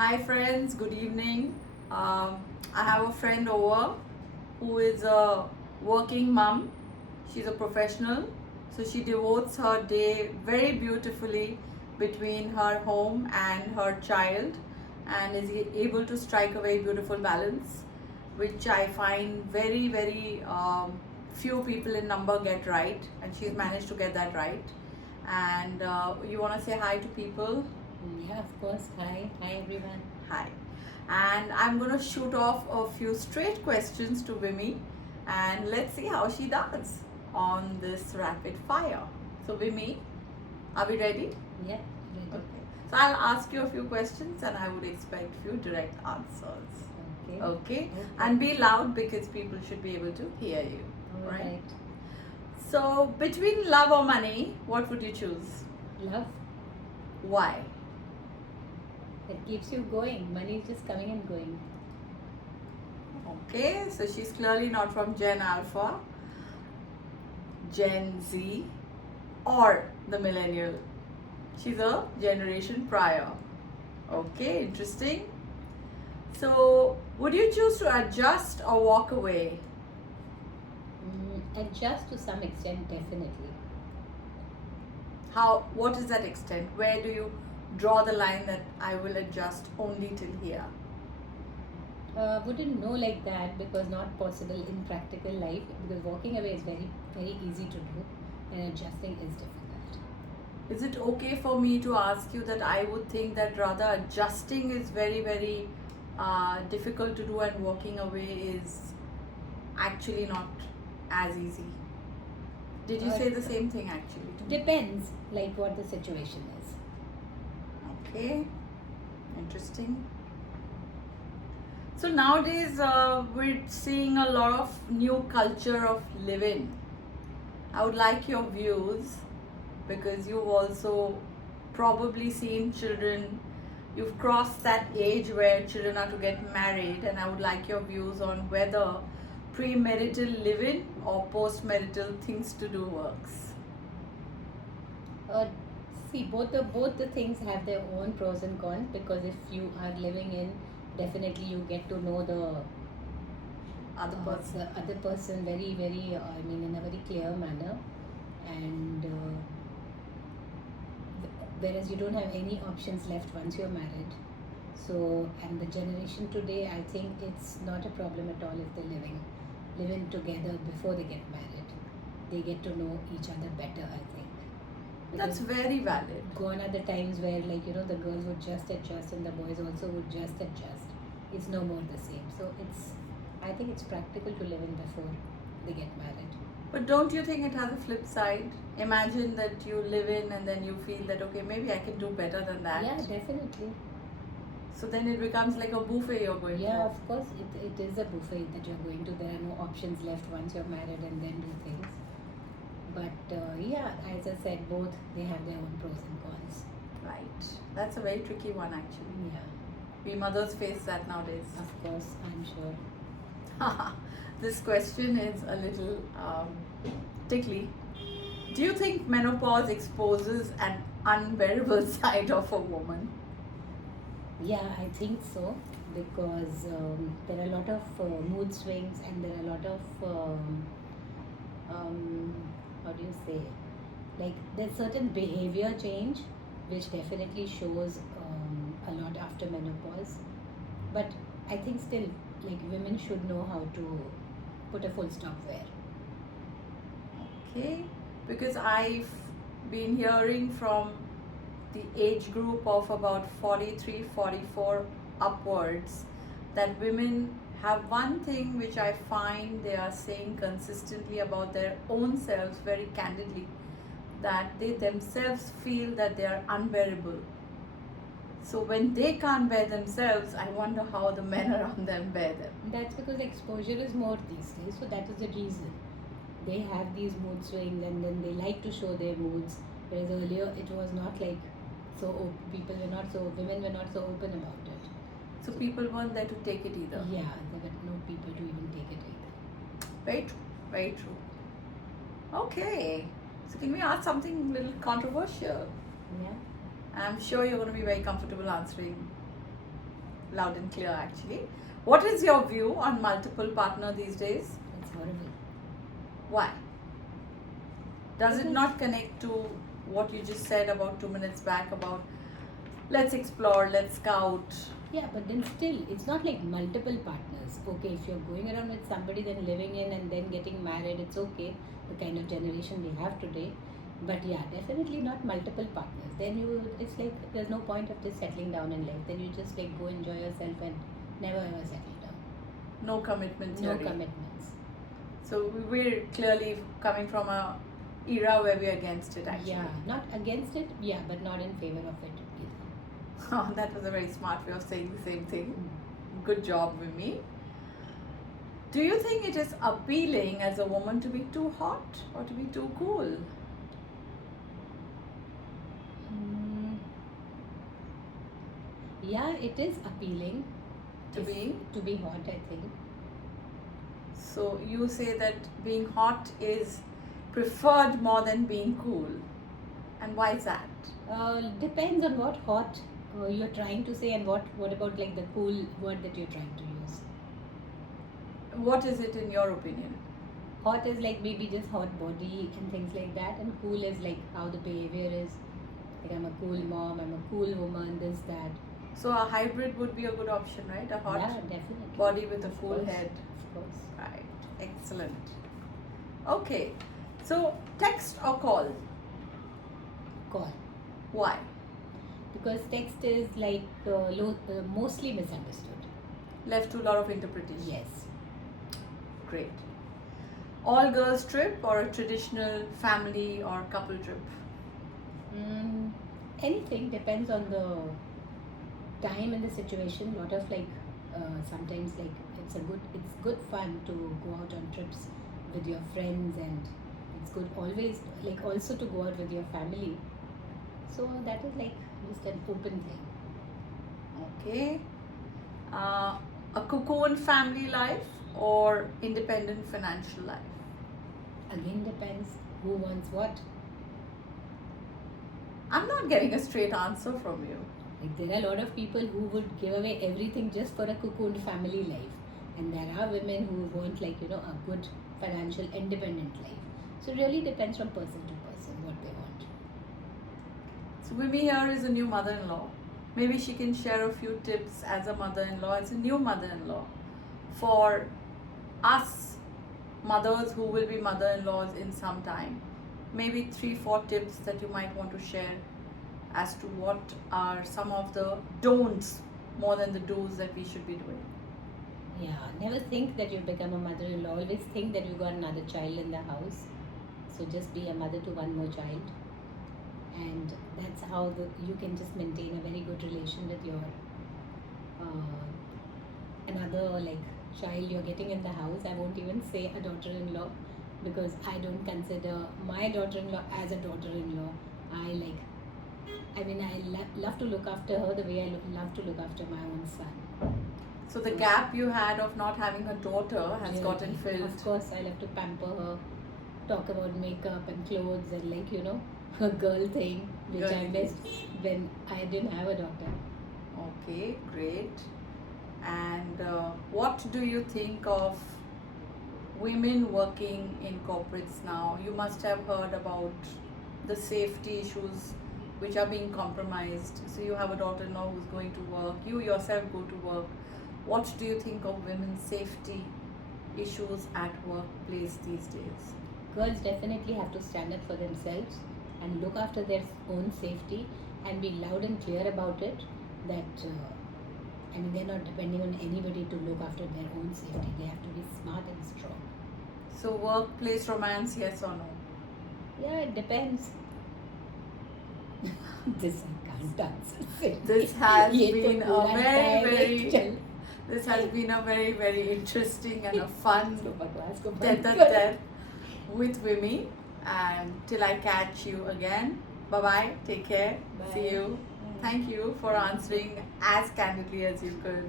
Hi friends, good evening. I have a friend over who is a working mom. She's a professional, so she devotes her day very beautifully between her home and her child and is able to strike a very beautiful balance, which I find very few people in number get right, and she's managed to get that right. And you want to say hi to people? Yeah, of course. Hi. Hi, everyone. Hi. And I'm going to shoot off a few straight questions to Vimy and let's see how she does on this rapid fire. So, Vimy, are we ready? Yeah, ready. Okay. So, I'll ask you a few questions and I would expect few direct answers. Okay. Okay? And be loud because people should be able to hear you. All right. So, between love or money, what would you choose? Love. Why? It keeps you going. Money is just coming and going. Okay, so she's clearly not from Gen Alpha, Gen Z, or the millennial. She's a generation prior. Okay, interesting. So, would you choose to adjust or walk away? Adjust to some extent, definitely. How? What is that extent? Where do you draw the line that I will adjust only till here? Wouldn't know like that because not possible in practical life because walking away is very easy to do and adjusting is difficult. Is it okay for me to ask you that I would think that rather adjusting is very difficult to do and walking away is actually not as easy? Did you say the same thing actually to me? Depends like what the situation is. Okay, interesting. So nowadays we're seeing a lot of new culture of living. I would like your views because you've also probably seen children. You've crossed that age where children are to get married, and I would like your views on whether premarital living or postmarital things to do works. See, both the things have their own pros and cons because if you are living in, definitely you get to know the other person very I mean in a very clear manner, and whereas you don't have any options left once you're married. So, and the generation today, I think it's not a problem at all if they're living together before they get married. They get to know each other better, I think. That's very valid. Gone are the times where the girls would just adjust and the boys also would just adjust. It's no more the same. So I think it's practical to live in before they get married. But don't you think it has a flip side? Imagine that you live in and then you feel that okay, maybe I can do better than that. Yeah, definitely. So then it becomes like a buffet you're going Yeah, for. of course, it is a buffet that you're going to. There are no options left once you're married and then do things. But yeah, as I said, both they have their own pros and cons. Right. That's a very tricky one actually. Yeah, We mothers face that nowadays. of course, I'm sure. This question is a little tickly. Do you think menopause exposes an unbearable side of a woman? Yeah, I think so because there are a lot of mood swings and there are a lot of how do you say, like there's certain behavior change which definitely shows a lot after menopause. But I think still, like women should know how to put a full stop where. Okay, because I've been hearing from the age group of about 43, 44 upwards that women have one thing which I find they are saying consistently about their own selves very candidly, that they themselves feel that they are unbearable. So when they can't bear themselves, I wonder how the men around them bear them. That's because exposure is more these days, so that is the reason. They have these mood swings and then they like to show their moods. Whereas earlier it was not like women were not so open about it. So people weren't there to take it either. Yeah, there were no people to even take it either. Very true, very true. Okay, so can we ask something a little controversial? Yeah. I'm sure you're going to be very comfortable answering. loud and clear actually. What is your view on multiple partner these days? It's horrible. Why? Does it Because- not connect to what you just said about 2 minutes back about let's explore, let's scout? Yeah, but then still, it's not like multiple partners. Okay, if you're going around with somebody, then living in and then getting married, it's okay. The kind of generation we have today. But yeah, definitely not multiple partners. Then it's like there's no point of just settling down in life. Then you just like go enjoy yourself and never ever settle down. No commitment No theory. commitments. So we're clearly coming from a era where we're against it actually. Yeah, not against it. Yeah, but not in favor of it either. That was a very smart way of saying the same thing. Good job, Mimi. Do you think it is appealing as a woman to be too hot or to be too cool? Mm. Yeah, it is appealing To be? to be hot. I think. So you say that being hot is preferred more than being cool. And why is that? Depends on what hot you're trying to say and what about like the cool word that you're trying to use. What is it in your opinion? Hot is like maybe just hot body and things like that, and cool is like how the behavior is. Like I'm a cool mom, I'm a cool woman, this, that. So a hybrid would be a good option, right? A hot Yeah, definitely. body with a Of cool course, head. Of course. Right. Excellent. Okay. So text or call? Call. Why? Because text is like mostly misunderstood. Left to a lot of interpretation. Yes. Great. All girls trip or a traditional family or couple trip? Anything depends on the time and the situation. Lot of like sometimes like it's good fun to go out on trips with your friends, and it's good always like also to go out with your family. So that is like just an open thing. Okay. A cocoon family life or independent financial life? Again depends who wants what. I'm not getting a straight answer from you. Like there are a lot of people who would give away everything just for a cocooned family life, and there are women who want like a good financial independent life. So it really depends from person to person what they want. So Mimi here is a new mother-in-law. Maybe she can share a few tips as a mother-in-law, as a new mother-in-law, for us mothers who will be mother-in-laws in some time. Maybe 3-4 tips that you might want to share as to what are some of the don'ts more than the do's that we should be doing. Yeah, never think that you've become a mother-in-law. Always think that you got another child in the house. So just be a mother to one more child, and that's how you can just maintain a very good relation with your another like child you're getting in the house. I won't even say a daughter-in-law because I don't consider my daughter-in-law as a daughter-in-law. I love to look after her the way I love to look after my own son. So the gap you had of not having a daughter has Really. gotten filled. Of course, I love to pamper her, talk about makeup and clothes and like a girl thing which Girl I thing. missed when I didn't have a daughter. Okay, great. And what do you think of women working in corporates now? You must have heard about the safety issues which are being compromised. So you have a daughter-in-law who's going to work, you yourself go to work. What do you think of women's safety issues at workplace these days? Girls definitely have to stand up for themselves and look after their own safety and be loud and clear about it. That they're not depending on anybody to look after their own safety. They have to be smart and strong. So workplace romance, yes or no? Yeah, it depends. This I can't answer. This has Ye been to a पूरा very, direct very, this has been a very, very interesting and a fun इसको बकवास को बंद tete-a-tete with Vimy. And till I catch you again, bye-bye, take care, Bye. see you. Bye. Thank you for answering as candidly as you could.